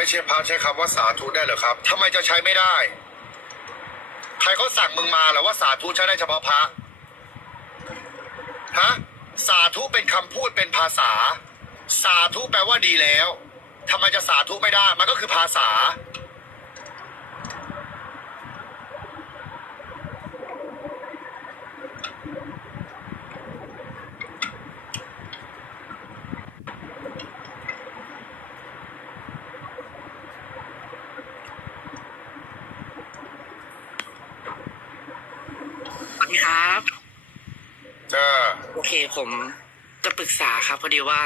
ไม่ใช่พระใช้คำว่าสาธุได้เหรอครับทำไมจะใช้ไม่ได้ ใครเขาสั่งมึงมาหรอว่าสาธุใช้ได้เฉพาะพระฮะสาธุเป็นคำพูดเป็นภาษา สาธุแปลว่าดีแล้วทำไมจะสาธุไม่ได้ มันก็คือภาษา สวัสดีครับ เออ โอเคผมจะปรึกษาครับพอดีว่า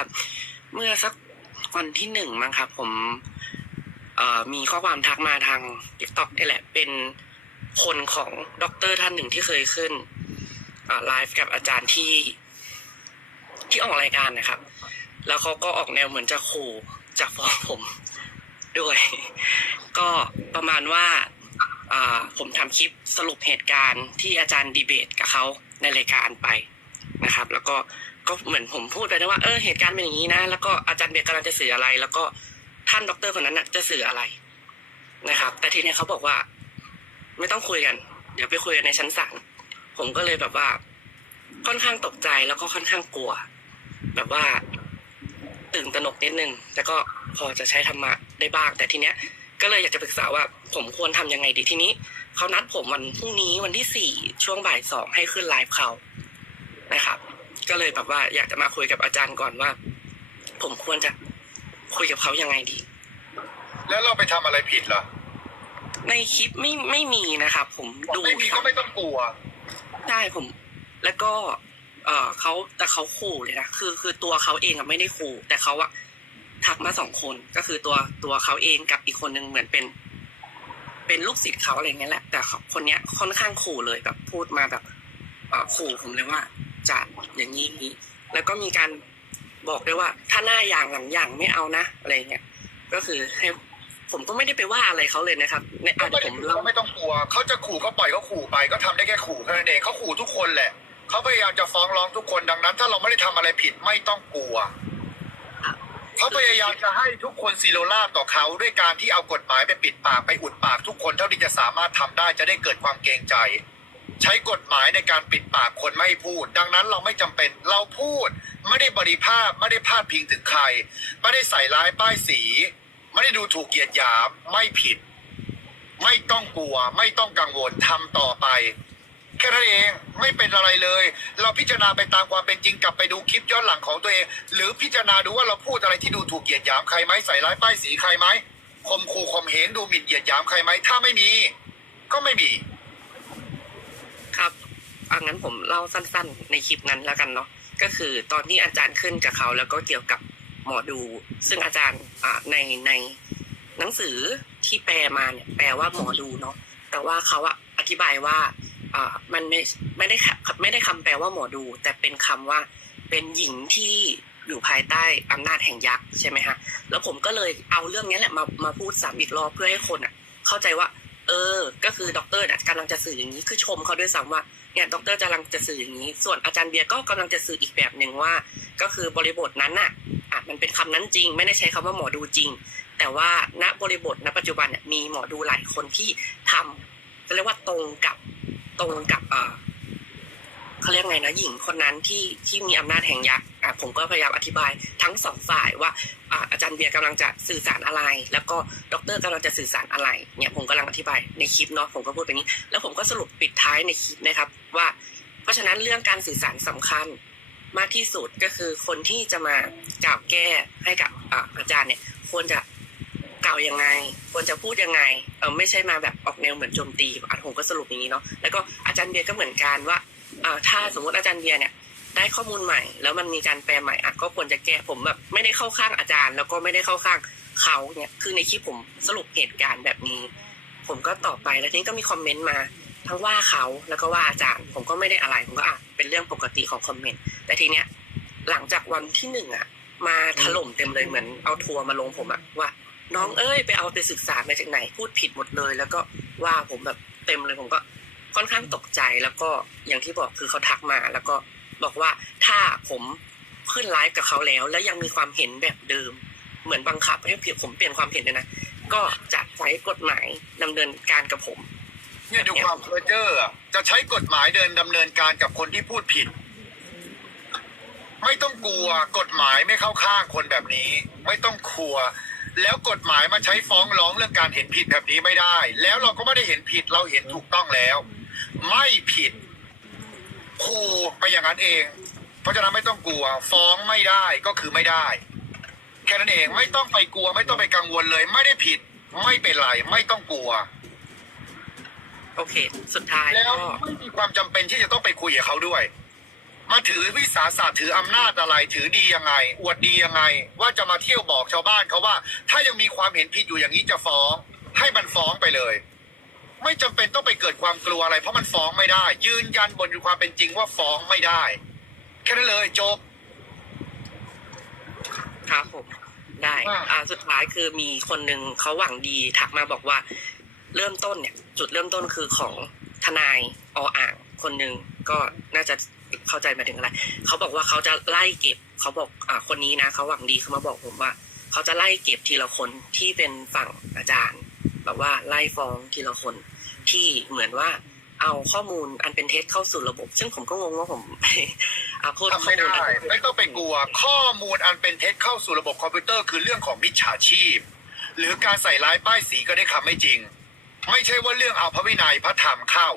เมื่อสักวันที่หนึ่งมั้งครับผมเอ่อมีข้อความทักมาทาง t ิ k t o k นี่แหละ เป็นคนของด็อกเตอร์ท่านหนึ่งที่เคยขึ้นไลฟ์กับอาจารย์ที่ที่ออกรายการนะครับ แล้วเขาก็ออกแนวเหมือนจะขู่จะฟ้องผมด้วย ก็ประมาณว่าผมทำคลิปสรุปเหตุการณ์ที่อาจารย์ดีเบตกับเขาในรายการไป นะครับ แล้วก็ก็เหมือนผมพูดไปนะว่าเออเหตุการณ์เป็นอย่างนี้นะ แล้วก็อาจารย์เบียร์กำลังจะสื่ออะไร แล้วก็ท่านด็อกเตอร์คนนั้นน่ะจะสื่ออะไรนะครับ แต่ทีเนี้ยเขาบอกว่า ไม่ต้องคุยกัน เดี๋ยวไปคุยกันในชั้นศาลผมก็เลยแบบว่า ค่อนข้างตกใจแล้วก็ค่อนข้างกลัว แบบว่าตื่นตระหนกนิดนึงแต่ก็พอจะใช้ธรรมะได้บ้าง แต่ทีเนี้ย ก็เลยอยากจะปรึกษาว่า ผมควรทำยังไงดีทีนี้เขานัดผมวันพรุ่งนี้วันที่สี่ช่วงบ่ายสองให้ขึ้นไลฟ์เขา นะครับ ก็เลยแบบว่าอยากจะมาคุยกับอาจารย์ก่อนว่า ผมควรจะคุยกับเขายังไงดี แล้วเราไปทำอะไรผิดเหรอในคลิปไม่ไม่มีนะครับผมดูไม่มีก็ไม่ต้องกลัว ได้ผม แล้วก็ เออเขาแต่เขาขู่เลยนะคือ คือตัวเขาเองอะไม่ได้ขู่แต่เขาอะทักมาสองคนก็คือตัวตัวเขาเองกับอีกคนนึงเหมือนเป็น เป็นลูกศิษย์เขาอะไรเงี้ยแหละแต่เขาคนเนี้ยค่อนข้างขู่เลยแบบพูดมาแบบเอ่อขู่ผมเลยว่า จะอย่างนี้อย่างนี้ แล้วก็มีการบอกด้วยว่า ถ้าหน้าอย่างหลังอย่างไม่เอานะอะไรเงี้ยก็คือให้ผมก็ไม่ได้ไปว่าอะไรเขาเลยนะครับในอาจจะผมเล่าเขาไม่ต้องกลัวเขาจะขู่ก็ปล่อยเขาขู่ไป ก็ทำได้แค่ขู่แค่นั้นเองเขาขู่ทุกคนแหละเขาพยายามจะฟ้องร้องทุกคนดังนั้น ถ้าเราไม่ได้ทำอะไรผิดไม่ต้องกลัวเขาพยายามจะให้ทุกคนซีโรราบต่อเขาด้วยการที่เอากฎหมายไปปิดปากไปอุดปากทุกคนเท่าที่จะสามารถทำได้จะได้เกิดความเกรงใจ ใช้กฎหมายในการปิดปากคนไม่พูด ดังนั้นเราไม่จำเป็นเราพูดไม่ได้บริภาพไม่ได้พาดพิงถึงใคร ไม่ได้ใส่ร้ายป้ายสี ไม่ได้ดูถูกเหยียดหยามไม่ผิด ไม่ต้องกลัว ไม่ต้องกังวลทำต่อไปแค่นั้นเองไม่เป็นอะไรเลย เราพิจารณาไปตามความเป็นจริงกลับไปดูคลิปย้อนหลังของตัวเอง หรือพิจารณาดูว่าเราพูดอะไรที่ดูถูกเหยียดหยามใครไหมใส่ร้ายป้ายสีใครไหมคมคูข่มเหงดูหมิ่นเหยียดหยามใครไหมถ้าไม่มี ก็ไม่มี อังั้นผมเล่าสั้นๆ ในคลิปนั้นแล้วกันเนาะก็คือตอนที่อาจารย์ขึ้นกับเขาแล้วก็เกี่ยวกับหมอดู ซึ่งอาจารย์อ่าในในหนังสือที่แปลมาเนี่ยแปลว่าหมอดูเนาะแต่ว่าเขาอะอธิบายว่าอ่ามันไม่ไม่ได้ไม่ได้คำแปลว่าหมอดู แต่เป็นคำว่าเป็นหญิงที่อยู่ภายใต้อำนาจแห่งยักษ์ใช่ไหมฮะแล้วผมก็เลยเอาเรื่องนี้แหละมามาพูดซ้ำอีกรอบเพื่อให้คนอะเข้าใจว่า เออ ก็คือด็อกเตอร์กำลังจะสื่ออย่างนี้คือชมเขาด้วยซ้ำว่า เนี่ยด็อกเตอร์กำลังจะสื่ออย่างนี้ ส่วนอาจารย์เบียร์ก็กำลังจะสื่ออีกแบบหนึ่งว่า ก็คือบริบทนั้นน่ะอะมันเป็นคำนั้นจริง ไม่ได้ใช้คำว่าหมอดูจริง แต่ว่าณบริบทณปัจจุบันเนี่ยมีหมอดูหลายคนที่ทำจะเรียกว่าตรงกับตรงกับ เขาเรียกไงนะหญิงคนนั้นที่ที่มีอำนาจแห่งยักษ์อะผมก็พยายามอธิบายทั้งสองฝ่ายว่าอ่าอาจารย์เบียร์กำลังจะสื่อสารอะไร แล้วก็ดรกำลังจะสื่อสารอะไรเนี่ยผมกำลังอธิบายในคลิปเนาะผมก็พูดไปนี้ แล้วผมก็สรุปปิดท้ายในคลิปนะครับว่า เพราะฉะนั้นเรื่องการสื่อสารสำคัญมากที่สุดก็คือคนที่จะมากล่าวแก้ให้กับอาจารย์เนี่ย ควรจะกล่าวยังไง ควรจะพูดยังไงเออไม่ใช่มาแบบออกแนวเหมือนโจมตีอะผมก็สรุปอย่างนี้เนาะแล้วก็อาจารย์เบียร์ก็เหมือนกันว่า ถ้าสมมติอาจารย์เบียร์เนี่ย ได้ข้อมูลใหม่ แล้วมันมีการแปลใหม่อะก็ควรจะแก้ผมแบบไม่ได้เข้าข้างอาจารย์ แล้วก็ไม่ได้เข้าข้างเขาเนี่ยคือในคลิปผมสรุปเหตุการณ์แบบนี้ ผมก็ตอบไปแล้วทีนี้ก็มีคอมเมนต์มาทั้งว่าเขาแล้วก็ว่าอาจารย์ผมก็ไม่ได้อะไรผมก็อะเป็นเรื่องปกติของคอมเมนต์แต่ทีเนี้ยหลังจากวันที่หนึ่งอะ มาถล่มเต็มเลยเหมือนเอาทัวร์มาลงผมอะว่า น้องเอ้ยไปเอาไปศึกษามาจากไหนพูดผิดหมดเลย แล้วก็ว่าผมแบบเต็มเลยผมก็ ค่อนข้างตกใจแล้วก็อย่างที่บอกคือเขาทักมา แล้วก็บอกว่าถ้าผมขึ้นไลฟ์กับเขาแล้ว แล้วยังมีความเห็นแบบเดิม เหมือนบังคับให้ผมเปลี่ยนความเห็นเลยนะก็จะใช้กฎหมายดำเนินการกับผม เนี่ยดูความเพอเจอร์อะจะใช้กฎหมายเดินดำเนินการกับคนที่พูดผิด ไม่ต้องกลัวกฎหมายไม่เข้าข้างคนแบบนี้ ไม่ต้องกลัวแล้วกฎหมายมาใช้ฟ้องร้องเรื่องการเห็นผิดแบบนี้ไม่ได้ แล้วเราก็ไม่ได้เห็นผิดเราเห็นถูกต้องแล้ว ไม่ผิดครูไปอย่างนั้นเอง เพราะฉะนั้นไม่ต้องกลัว ฟ้องไม่ได้ก็คือไม่ได้ แค่นั้นเองไม่ต้องไปกลัว ไม่ต้องไปกังวลเลย ไม่ได้ผิด ไม่เป็นไร ไม่ต้องกลัว โอเค สุดท้ายแล้วก็ไม่มีความจำเป็นที่จะต้องไปคุยกับเขาด้วย มาถือวิสาสะถืออำนาจอะไร ถือดียังไง อวดดียังไง ว่าจะมาเที่ยวบอกชาวบ้านเขาว่า ถ้ายังมีความเห็นผิดอยู่อย่างนี้จะฟ้อง ให้มันฟ้องไปเลย ไม่จำเป็นต้องไปเกิดความกลัวอะไร เพราะมันฟ้องไม่ได้ ยืนยันบนความเป็นจริงว่าฟ้องไม่ได้ แค่นั้นเลยจบครับผมได้ว่าอ่าสุดท้ายคือมีคนหนึ่งเขาหวังดีทักมาบอกว่า เริ่มต้นเนี่ย จุดเริ่มต้นคือของทนายออ่างคนหนึ่งก็น่าจะเข้าใจมาถึงอะไรเขาบอกว่าเขาจะไล่เก็บเขาบอกอ่าคนนี้นะเขาหวังดีเขามาบอกผมว่าเขาจะไล่เก็บทีละคนที่เป็นฝั่งอาจารย์ แบบว่าไล่ฟ้องทีละคน ที่เหมือนว่าเอาข้อมูลอันเป็นเท็จเข้าสู่ระบบ ซึ่งผมก็งงว่าผมไปอ่าพูดทำไม่ได้ข้อลอันเป็นเท็จไม่ต้องไปกลัว ข้อมูลอันเป็นเท็จเข้าสู่ระบบคอมพิวเตอร์คือเรื่องของมิจฉาชีพ หรือการใส่ร้ายป้ายสีก็ได้คำไม่จริง ไม่ใช่ว่าเรื่องเอาพระวินัยพระธรรมเข้า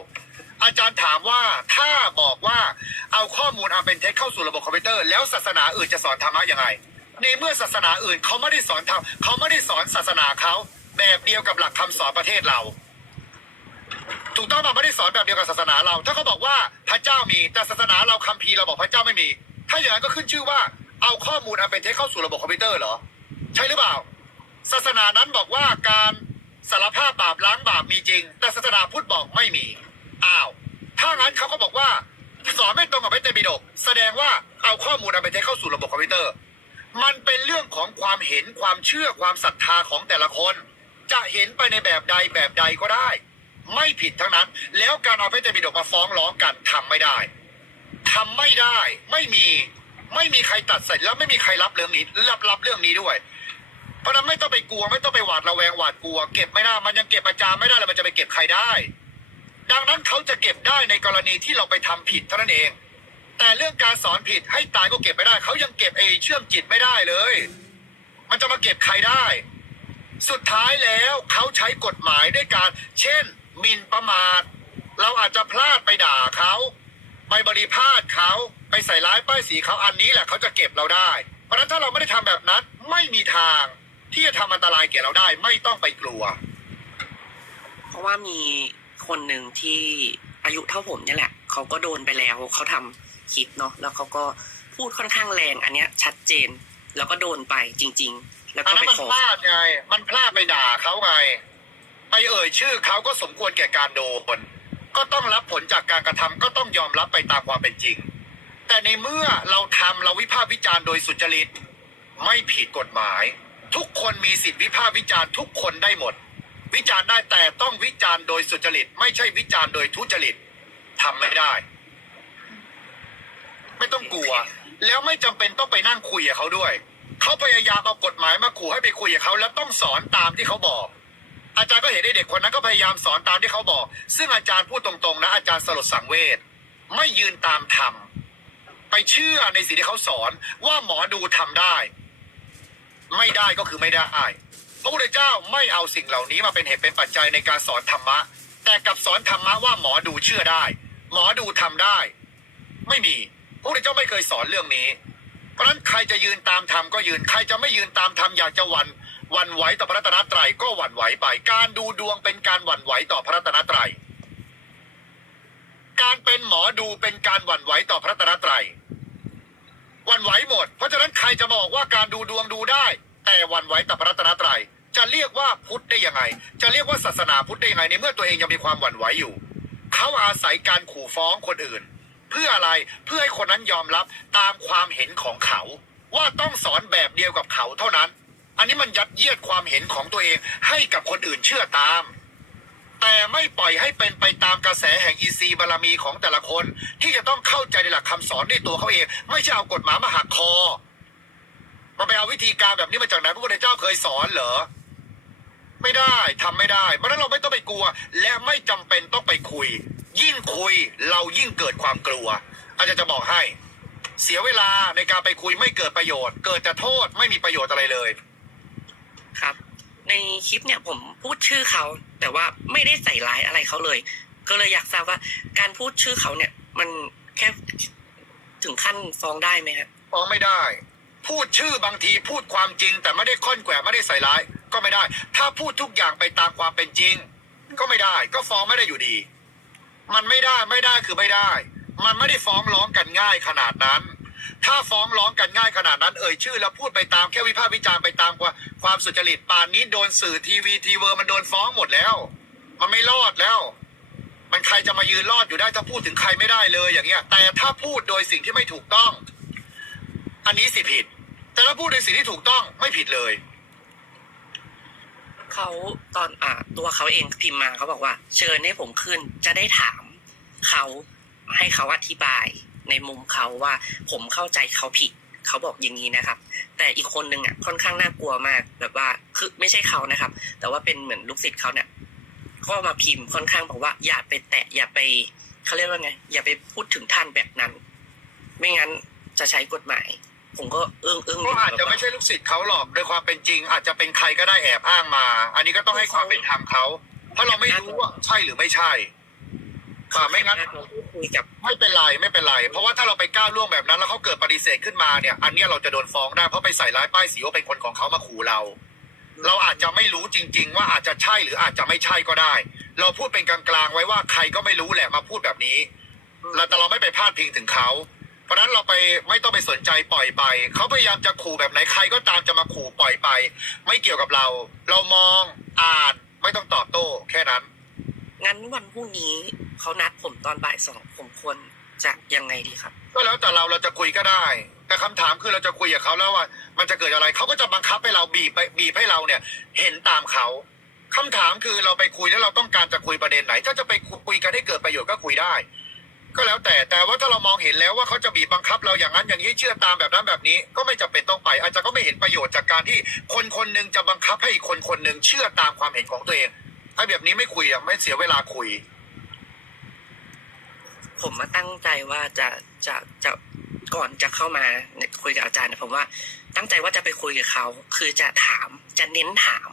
อาจารย์ถามว่าถ้าบอกว่าเอาข้อมูลอันเป็นเท็จเข้าสู่ระบบคอมพิวเตอร์ แล้วศาสนาอื่นจะสอนธรรมะยังไงในเมื่อศาสนาอื่นเขาไม่ได้สอนธรรมเขาไม่ได้สอนศาสนาเขาแบบเดียวกับหลักคำสอนประเทศเรา ถูกต้องป่ะไม่ได้สอนแบบเดียวกับศาสนาเรา ถ้าเขาบอกว่าพระเจ้ามีแต่ศาสนาเราคัมภีร์เราบอกพระเจ้าไม่มี ถ้าอย่างนั้นก็ขึ้นชื่อว่าเอาข้อมูลอันเป็นเท็จเข้าสู่ระบบคอมพิวเตอร์เหรอ ใช่หรือเปล่า ศาสนานั้นบอกว่าการสารภาพบาปล้างบาปมีจริง แต่ศาสนาพุทธบอกไม่มีอ้าวถ้างั้นเขาก็บอกว่าสอนไม่ตรงกับพระเตบิดกแสดงว่าเอาข้อมูลอันเป็นเท็จเข้าสู่ระบบคอมพิวเตอร์ มันเป็นเรื่องของความเห็นความเชื่อความศรัทธาของแต่ละคน จะเห็นไปในแบบใดแบบใดก็ได้ ไม่ผิดทั้งนั้น แล้วการเอาพระเตบิดกมาฟ้องร้องกันทำไม่ได้ทำไม่ได้ไม่มีไม่มีใครตัดสินแล้วไม่มีใครรับเรื่องนี้รับรับเรื่องนี้ด้วย เพราะนั้นไม่ต้องไปกลัวไม่ต้องไปหวาดระแวงหวาดกลัว เก็บไม่ได้มันยังเก็บอาจารย์ไม่ได้แล้วมันจะไปเก็บใครได้ ดังนั้นเขาจะเก็บได้ในกรณีที่เราไปทำผิดเท่านั้นเอง แต่เรื่องการสอนผิดให้ตายก็เก็บไม่ได้ เขายังเก็บไอ้เชื่อมจิตไม่ได้เลย มันจะมาเก็บใครได้ สุดท้ายแล้วเขาใช้กฎหมายด้วยการ เช่น หมิ่นประมาท เราอาจจะพลาดไปด่าเขาไปบริพาทเขาไปใส่ร้ายป้ายสีเขาอันนี้แหละเขาจะเก็บเราได้ เพราะฉะนั้นถ้าเราไม่ได้ทำแบบนั้น ไม่มีทางที่จะทำอันตรายแก่เราได้ ไม่ต้องไปกลัว เพราะว่ามีคนหนึ่งที่อายุเท่าผมเนี่ยแหละเขาก็โดนไปแล้วเขาทำคลิปเนาะแล้วเขาก็พูดค่อนข้างแรงอันเนี้ย ชัดเจน แล้วก็โดนไปจริง ๆ แล้วอัก็นนั้ไปนมันขอพลาดไงมันพลาดไปด่าเขาไง ไปเอ่ยชื่อเขาก็สมควรแก่การโดน ก็ต้องรับผลจากการกระทำก็ต้องยอมรับไปตามความเป็นจริง แต่ในเมื่อเราทำเราวิพากษ์วิจารณ์โดยสุจริต ไม่ผิดกฎหมาย ทุกคนมีสิทธิวิพากษ์วิจารณ์ทุกคนได้หมด วิจารณ์ได้แต่ต้องวิจารณ์โดยสุจริต ไม่ใช่วิจารณ์โดยทุจริตทำไม่ได้ ไม่ต้องกลัว แล้วไม่จำเป็นต้องไปนั่งคุยกับเขาด้วย เขาพยายามเอากฎหมายมาขู่ให้ไปคุยกับเขาแล้วต้องสอนตามที่เขาบอก อาจารย์ก็เห็นไอ้เด็กคนนั้นก็พยายามสอนตามที่เขาบอก ซึ่งอาจารย์พูดตรงๆนะอาจารย์สลดสังเวชไม่ยืนตามธรรมไปเชื่อในสิ่งที่เขาสอนว่าหมอดูทำได้ ไม่ได้ก็คือไม่ได้พระพุทธเจ้าไม่เอาสิ่งเหล่านี้มาเป็นเหตุเป็นปัจจัยในการสอนธรรมะ แต่กับสอนธรรมะว่าหมอดูเชื่อได้ หมอดูทำได้ ไม่มีพระพุทธเจ้าไม่เคยสอนเรื่องนี้ เพราะฉะนั้นใครจะยืนตามธรรมก็ยืนใครจะไม่ยืนตามธรรมอยากจะหวัน วันไหวต่อพระรัตนตรัยก็หวันไหวไป การดูดวงเป็นการหวันไหวต่อพระรัตนตรัยการเป็นหมอดูเป็นการหวันไหวต่อพระรัตนตรัยวันไหวหมด เพราะฉะนั้นใครจะบอกว่าการดูดวงดูได้ แต่วันไหวต่อพระรัตนตรัยจะเรียกว่าพุทธได้ยังไง จะเรียกว่าศาสนาพุทธได้ยังไง ในเมื่อตัวเองยังมีความหวั่นไหวอยู่ เขาอาศัยการขู่ฟ้องคนอื่น เพื่ออะไรเพื่อให้คนนั้นยอมรับตามความเห็นของเขา ว่าต้องสอนแบบเดียวกับเขาเท่านั้น อันนี้มันยัดเยียดความเห็นของตัวเองให้กับคนอื่นเชื่อตาม แต่ไม่ปล่อยให้เป็นไปตามกระแสแห่งอีซีบารมีของแต่ละคน ที่จะต้องเข้าใจในหลักคำสอนด้วยตัวเขาเอง ไม่ใช่เอากฎหมายมาหักคอมันไปเอาวิธีการแบบนี้มาจากไหนพระพุทธเจ้าเคยสอนเหรอไม่ได้ทำไม่ได้เพราะฉะนั้นเราไม่ต้องไปกลัว และไม่จำเป็นต้องไปคุย ยิ่งคุยเรายิ่งเกิดความกลัว อาจารย์จะบอกให้ เสียเวลาในการไปคุยไม่เกิดประโยชน์ เกิดแต่โทษไม่มีประโยชน์อะไรเลย ครับ ในคลิปเนี่ยผมพูดชื่อเขา แต่ว่าไม่ได้ใส่ร้ายอะไรเขาเลย ก็เลยอยากทราบว่าการพูดชื่อเขาเนี่ย มันแค่ถึงขั้นฟ้องได้ไหมครับฟ้องไม่ได้ พูดชื่อบางทีพูดความจริง แต่ไม่ได้ค่อนแกวไม่ได้ใส่ร้าย ก็ไม่ได้ ถ้าพูดทุกอย่างไปตามความเป็นจริง ก็ไม่ได้ ก็ฟ้องไม่ได้อยู่ดี มันไม่ได้ไม่ได้คือไม่ได้ มันไม่ได้ฟ้องร้องกันง่ายขนาดนั้น ถ้าฟ้องร้องกันง่ายขนาดนั้นเอ่ยชื่อแล้วพูดไปตามแค่วิพากษ์วิจารณ์ไปตามควาความสุจริตป่านนี้โดนสื่อทีวีทีเวอร์มันโดนฟ้องหมดแล้ว มันไม่รอดแล้ว มันใครจะมายืนรอดอยู่ได้ถ้าพูดถึงใครไม่ได้เลยอย่างเงี้ย แต่ถ้าพูดโดยสิ่งที่ไม่ถูกต้อง อันนี้สิผิด แต่ถ้าพูดในสิ่งที่ถูกต้องไม่ผิดเลยเขาตอนอ่าตัวเขาเองพิมพ์มาเขาบอกว่า เชิญให้ผมขึ้นจะได้ถามเขาให้เขาอธิบาย ในมุมเขาว่าผมเข้าใจเขาผิดเขาบอกอย่างนี้นะครับ แต่อีกคนนึงอะค่อนข้างน่ากลัวมากแบบว่าคือไม่ใช่เขานะครับ แต่ว่าเป็นเหมือนลูกศิษย์เขาเนี่ยก็มาพิมพ์ค่อนข้างบอกว่า อย่าไปแตะอย่าไปเขาเรียกว่าไง อย่าไปพูดถึงท่านแบบนั้น ไม่งั้นจะใช้กฎหมาย ผมก็เอื้องเอื้องก็อาจจะไม่ใช่ลูกศิษย์เขาหรอกโดยความเป็นจริง อาจจะเป็นใครก็ได้แอบอ้างมา อันนี้ก็ต้องให้ความเป็นธรรมเขาเพราะเราไม่รู้ว่าใช่หรือไม่ใช่ อ่าไม่งั้น เราพูดคุยกับ ไม่เป็นไรไม่เป็นไร เพราะว่าถ้าเราไปก้าวล่วงแบบนั้น แล้วเขาเกิดปฏิเสธขึ้นมาเนี่ย อันเนี้ยเราจะโดนฟ้องได้เพราะไปใส่ร้ายป้ายสีว่าเป็นคนของเขามาขู่เรา เราอาจจะไม่รู้จริง ๆ ว่าอาจจะใช่หรืออาจจะไม่ใช่ก็ได้ เราพูดเป็นกลางๆไว้ว่าใครก็ไม่รู้แหละมาพูดแบบนี้แล้วแต่เราไม่ไปพาดพิงถึงเขา เพราะฉะนั้นเราไปไม่ต้องไปสนใจปล่อยไปเขาพยายามจะขู่แบบไหนใครก็ตามจะมาขู่ปล่อยไป ไม่เกี่ยวกับเรา เรามองอ่านไม่ต้องตอบโต้แค่นั้น งั้นวันพรุ่งนี้เขานัดผมตอนบ่ายสองผมควรจะยังไงดีครับ ก็แล้วแต่เราเราจะคุยก็ได้ แต่คำถามคือเราจะคุยกับเขาแล้วว่า มันจะเกิดอะไรเขาก็จะบังคับให้เราบีบไปบีบให้เราเนี่ย เห็นตามเขาคำถามคือเราไปคุยแล้วเราต้องการจะคุยประเด็นไหน ถ้าจะไปคุยกันให้เกิดประโยชน์ก็คุยได้ ก็แล้วแต่แต่ว่าถ้าเรามองเห็นแล้วว่าเขาจะบีบบังคับเราอย่างนั้นอย่างนี้เชื่อตามแบบนั้นแบบนี้ ก็ไม่จำเป็นต้องไป อาจจะก็ไม่เห็นประโยชน์จากการที่คนคนหนึ่งจะบังคับให้อีกคนคนหนึ่งเชื่อตามความเห็นของตัวเอง ไอ้แบบนี้ไม่คุยอะไม่เสียเวลาคุย ผมมาตั้งใจว่าจะจะจะก่อนจะเข้ามาเนี่ยคุยกับอาจารย์เนี่ยผมว่าตั้งใจว่าจะไปคุยกับเขา คือจะถามจะเน้นถาม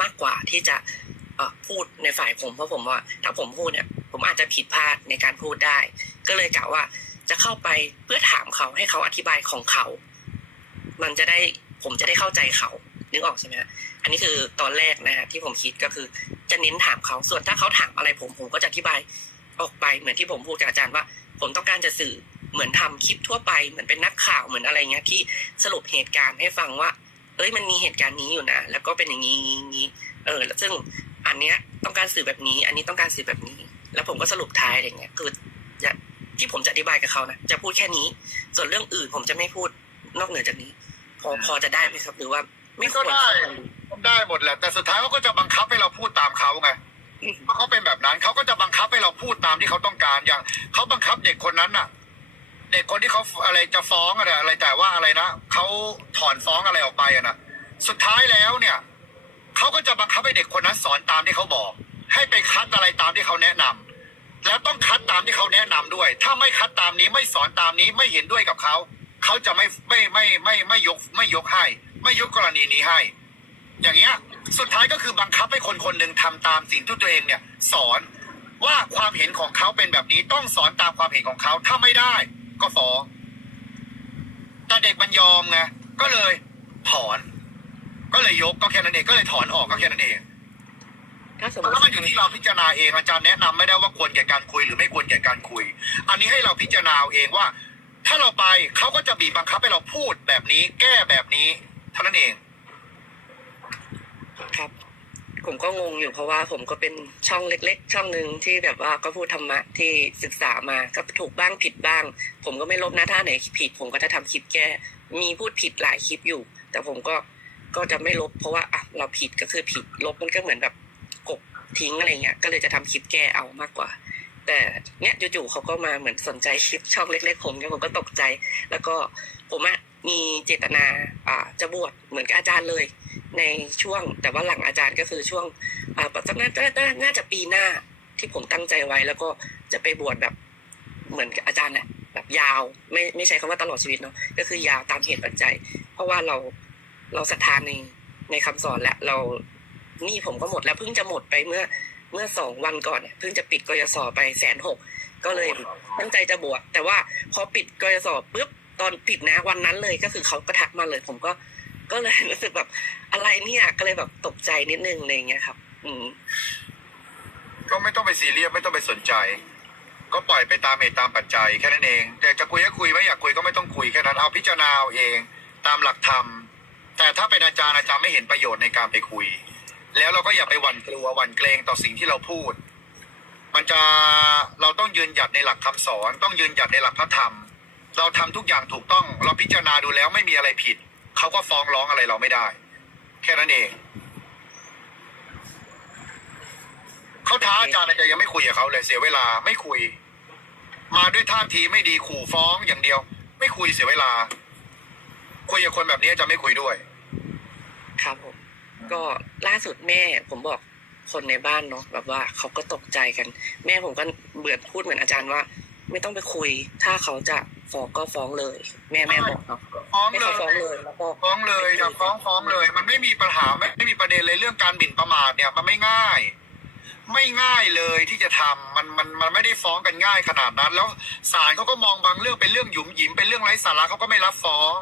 มากกว่าที่จะเอ่อพูดในฝ่ายผมเพราะผมว่า ถ้าผมพูดเนี่ย ผมอาจจะผิดพลาดในการพูดได้ ก็เลยกะว่าจะเข้าไปเพื่อถามเขาให้เขาอธิบายของเขา มันจะได้ผมจะได้เข้าใจเขานึกออกใช่ไหมฮะอันนี้คือตอนแรกนะฮะที่ผมคิดก็คือ จะเน้นถามเขาส่วนถ้าเขาถามอะไรผมผมก็จะอธิบายออกไปเหมือนที่ผมพูดกับอาจารย์ว่า ผมต้องการจะสื่อเหมือนทำคลิปทั่วไปเหมือนเป็นนักข่าวเหมือนอะไรเงี้ยที่สรุปเหตุการณ์ให้ฟังว่าเอ้ยมันมีเหตุการณ์นี้อยู่นะ แล้วก็เป็นอย่างนี้งนี้เออแล้วซึ่งอันเนี้ยต้องการสื่อแบบนี้ อันนี้ต้องการสื่อแบบนี้ แล้วผมก็สรุปท้ายอะไรเงี้ยคือจะที่ผมจะอธิบายกับเขานะจะพูดแค่นี้ ส่วนเรื่องอื่นผมจะไม่พูดนอกเหนือจากนี้ พอพอจะได้ไหมครับหรือว่า ไม่ควรก็ได้ได้หมดแหละแต่สุดท้ายเขาก็จะบัง เพราะเขาเป็นแบบนั้นเขาก็จะบังคับให้เราพูดตามที่เขาต้องการอย่างเขาบังคับเด็กคนนั้นน่ะ เด็กคนที่เขาอะไรจะฟ้องอะไรอะไรแต่ว่าอะไรนะเขาถอนฟ้องอะไรออกไปอะนะสุดท้ายแล้วเนี่ยเขาก็จะบังคับให้เด็กคนนั้นสอนตามที่เขาบอก ให้ไปคัดอะไรตามที่เขาแนะนำแล้วต้องคัดตามที่เขาแนะนำด้วย ถ้าไม่คัดตามนี้ไม่สอนตามนี้ไม่เห็นด้วยกับเขาเขาจะไม่ไม่ไม่ไม่ไม่ยกไม่ยกให้ ไม่ยกกรณีนี้ให้ อย่างเงี้ยสุดท้ายก็คือบังคับให้คนคนหนึ่งทำตามสิ่งที่ตัวเองเนี่ย สอนว่าความเห็นของเขาเป็นแบบนี้ต้องสอนตามความเห็นของเขาถ้าไม่ได้ ก็ฟ้องแต่เด็กมันยอมไงก็เลยถอน ก็เลยยกก็แค่นั้นเองก็เลยถอนออกก็แค่นั้นเองถ้าสมมแล้วติมันอยู่ที่เราพิจารณาเองอาจารย์แนะนำไม่ได้ว่าควรแก่การคุยหรือไม่ควรแก่การคุย อันนี้ให้เราพิจารณาเอาเองว่า ถ้าเราไปเขาก็จะบีบบังคับให้เราพูดแบบนี้ แก้แบบนี้เท่านั้นเอง ครับ ผมก็งงอยู่เพราะว่าผมก็เป็นช่องเล็ก ๆ ช่องหนึ่งที่แบบว่าก็พูดธรรมะที่ศึกษามาก็ถูกบ้างผิดบ้าง ผมก็ไม่ลบนะถ้าไหนผิด ผมก็จะทำคลิปแก้มีพูดผิดหลายคลิปอยู่ แต่ผมก็ก็จะไม่ลบ เพราะว่าอะเราผิดก็คือผิดลบมันก็เหมือนแบบกบทิ้งอะไรเงี้ยก็เลยจะทำคลิปแก้เอามากกว่า แต่เนี้ยจู่ๆเขาก็มาเหมือนสนใจคลิปช่องเล็ก ๆ ผมเนี่ยผมก็ตกใจ แล้วก็ผมอะมีเจตนาอ่าจะบวชเหมือนกับอาจารย์เลย ในช่วงแต่ว่าหลังอาจารย์ก็คือช่วงอ่าน่าน่าน่าจะปีหน้าที่ผมตั้งใจไว้ แล้วก็จะไปบวชแบบเหมือนกับอาจารย์แหละแบบยาว ไม่ไม่ใช้คำว่าตลอดชีวิตเนาะก็คือยาวตามเหตุปัจจัย เพราะว่าเราเราศรัทธาในในคำสอนและเราหนี่ผมก็หมดแล้วเพิ่งจะหมดไปเมื่อเมื่อสองวันก่อนเนี่ยเพิ่งจะปิดกยศไปแสนหกก็เลยตั้งใจจะบวชแต่ว่าพอปิดกยศปุ๊บตอนปิดนะวันนั้นเลยก็คือเขาก็ทักมาเลย ผมก็ ก็เลยรู้สึกแบบอะไรเนี่ย ก็เลยแบบตกใจนิดนึงอะไรเงี้ยครับ อืมก็ไม่ต้องไปซีเรียสไม่ต้องไปสนใจ ก็ปล่อยไปตามเหตุตามปัจจัยแค่นั้นเอง แต่จะคุยก็คุยไม่อยากคุยก็ไม่ต้องคุยแค่นั้นเอาพิจารณาเอาเองตามหลักธรรม แต่ถ้าเป็นอาจารย์อาจารย์ไม่เห็นประโยชน์ในการไปคุย แล้วเราก็อย่าไปหวั่นกลัวหวั่นเกรงต่อสิ่งที่เราพูด มันจะเราต้องยืนหยัดในหลักคำสอน ต้องยืนหยัดในหลักพระธรรม เราทำทุกอย่างถูกต้อง เราพิจารณาดูแล้วไม่มีอะไรผิด เขาก็ฟ้องร้องอะไรเราไม่ได้ แค่นั้นเองเขาท้าอาจารย์อาจารย์ยังไม่คุยกับเขาเลยเสียเวลาไม่คุย มาด้วยท่าทีไม่ดีขู่ฟ้องอย่างเดียว ไม่คุยเสียเวลา คุยกับคนแบบนี้จะไม่คุยด้วย ครับผม ก็ล่าสุดแม่ผมบอกคนในบ้านเนาะแบบว่าเขาก็ตกใจกัน แม่ผมก็เบื่อพูดเหมือนอาจารย์ว่า ไม่ต้องไปคุย ถ้าเขาจะฟ้องก็ฟ้องเลย แม่แม่บอกเนาะฟ้องให้เลเขาฟ้องยเลยแล้วก็ฟ้องเลยจะฟ้องฟ้องเลย มันไม่มีปัญหาไม่ไม่มีประเด็นเลยเรื่องการหมิ่นประมาทเนี่ยมันไม่ง่าย ไม่ง่ายเลยที่จะทำมันมันมันไม่ได้ฟ้องกันง่ายขนาดนั้น แล้วศาลเขาก็มองบางเรื่องเป็นเรื่องหยุมหยิมเป็นเรื่องไร้สาระเขาก็ไม่รับฟ้อง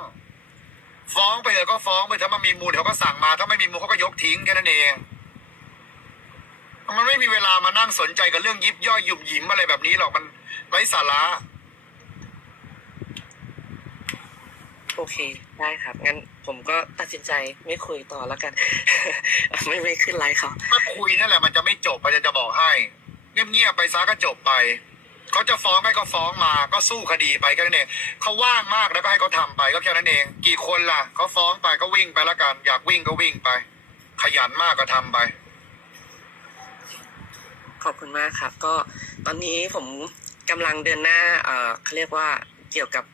ฟ้องไปเถอะก็ฟ้องไปถ้ามันมีมูลเขาก็สั่งมา ถ้าไม่มีมูลเขาก็ยกทิ้งแค่นั้นเอง มันไม่มีเวลามานั่งสนใจกับเรื่องยิบย่อยหยุมหยิมอะไรแบบนี้หรอกมัน ไร้สาระโอเค ได้ครับ งั้นผมก็ตัดสินใจไม่คุยต่อแล้วกัน ไม่ไม่ขึ้นไลฟ์เขาถ้าคุยนั่นแหละมันจะไม่จบอาจารย์จะบอกให้ เงียบๆไปซะก็จบไป เขาจะฟ้องให้ก็ฟ้องมา ก็สู้คดีไปแค่นั้นเองเขาว่างมากแล้วก็ให้เขาทำไปก็แค่นั้นเอง กี่คนล่ะเขาฟ้องไปก็วิ่งไปแล้วกัน อยากวิ่งก็วิ่งไป ขยันมากก็ทำไป ขอบคุณมากครับ ก็ตอนนี้ผม กำลังเดินหน้าเอ่อเขาเรียกว่าเกี่ยวกับ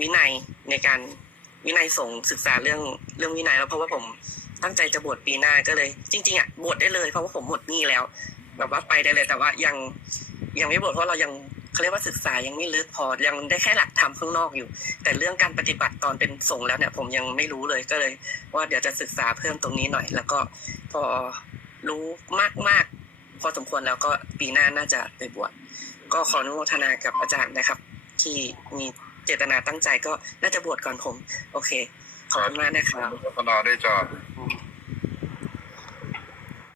วินัยในการวินัยสงศึกษาเรื่องเรื่องวินัยแล้วเพราะว่าผมตั้งใจจะบวชปีหน้าก็เลย จริง ๆอะบวชได้เลยเพราะว่าผมหมดหนี้แล้ว แบบว่าไปได้เลยแต่ว่ายังยังไม่บวชเพราะเรายังเขาเรียกว่าศึกษายังไม่ลึกพอยังได้แค่หลักธรรมข้างนอกอยู่ แต่เรื่องการปฏิบัติตอนเป็นสงฆ์แล้วเนี่ย ผมยังไม่รู้เลยก็เลย ว่าเดี๋ยวจะศึกษาเพิ่มตรงนี้หน่อย แล้วก็พอรู้มากๆพอสมควรแล้วก็ปีหน้าน่าจะไปบวช ก็ขออนุโมทนากับอาจารย์นะครับ ที่มีเจตนาตั้งใจก็น่าจะบวชก่อนผม โอเค ขอบคุณมากนะครับ พัฒนาได้จ้ะอืม